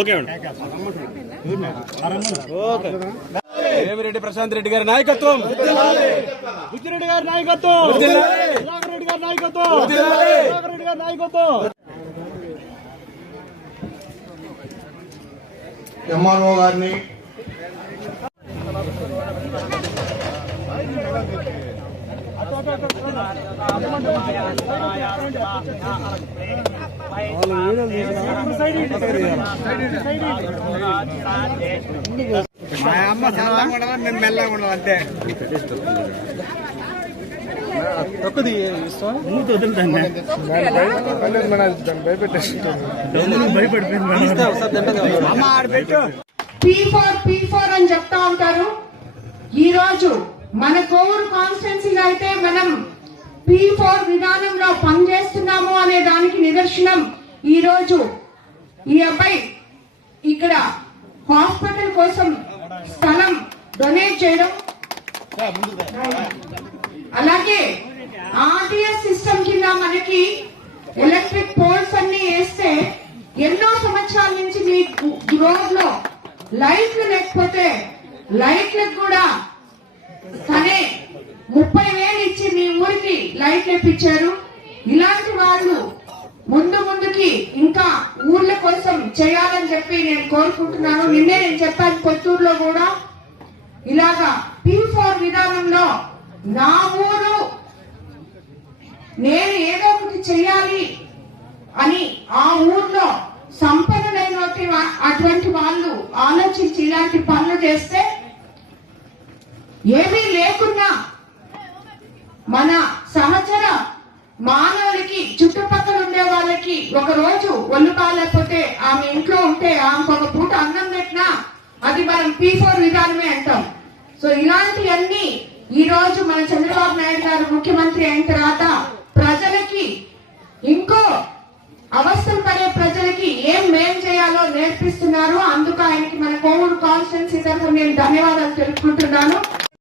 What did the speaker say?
Okay అండి. వేమిరెడ్డి ప్రశాంత్ రెడ్డి గారి నాయకత్వం. బుచ్చిరెడ్డి గారి నాయకత్వం. రెడ్డి గారి నాయకత్వం. రెడ్డి గారి నాయకత్వం. ఎంఆర్ఓ గారిని మా అమ్మ చల్లగా ఉండాలి మేము మెల్లగా ఉండాలి అంతే తొక్కుది మూత వదులుతాను భయపడిపోయింది అమ్మ పీ పీ అని చెప్తా ఉంటారు. ఈ రోజు మన కోవూరు కాన్స్టిట్యున్సీలో అయితే మనం పీ ఫోర్ విధానంలో పనిచేస్తున్నాము అనే దానికి నిదర్శనం ఈ రోజు ఈ అబ్బాయి ఇక్కడ హాస్పిటల్ కోసం స్థలం డొనేట్ చేయడం. అలాగే ఆర్టీఎస్ సిస్టమ్ కింద మనకి ఎలక్ట్రిక్ పోల్స్ అన్ని వేస్తే ఎన్నో సంవత్సరాల నుంచి మీ రోడ్లో లైట్లు లేకపోతే లైట్లకు కూడా తనే ముప్పై లైట్ తెప్పించారు ఇలాంటి వాళ్ళు ముందు ముందుకి ఇంకా ఊర్ల కోసం చేయాలని చెప్పి నేను కోరుకుంటున్నాను. నిన్నే నేను చెప్పాను కొత్తూరులో కూడా. ఇలాగా పీ ఫోర్ విధానంలో నా ఊరు నేను ఏదో ఒకటి చెయ్యాలి అని ఆ ఊర్లో సంపన్నులైనటువంటి అటువంటి వాళ్ళు ఆలోచించి ఇలాంటి పనులు చేస్తే ఏమీ లేకున్నా మన మానవుడికి చుట్టుపక్కల ఉండే వాళ్ళకి ఒక రోజు ఒళ్ళు బాగాలేకపోతే ఆమె ఇంట్లో ఉంటే ఆమెకు ఒక పూట అన్నం పెట్టినా అది మనం పీ ఫోర్ విధానమే అంటాం. సో ఇలాంటివన్నీ ఈ రోజు మన చంద్రబాబు నాయుడు గారు ముఖ్యమంత్రి అయిన తర్వాత ప్రజలకి ఇంకో అవస్థలు పడే ప్రజలకి ఏం మేం చేయాలో నేర్పిస్తున్నారు. అందుకు ఆయనకి మన కోవూరు కాన్స్టిట్యున్సీ తరఫున నేను ధన్యవాదాలు తెలుపుకుంటున్నాను.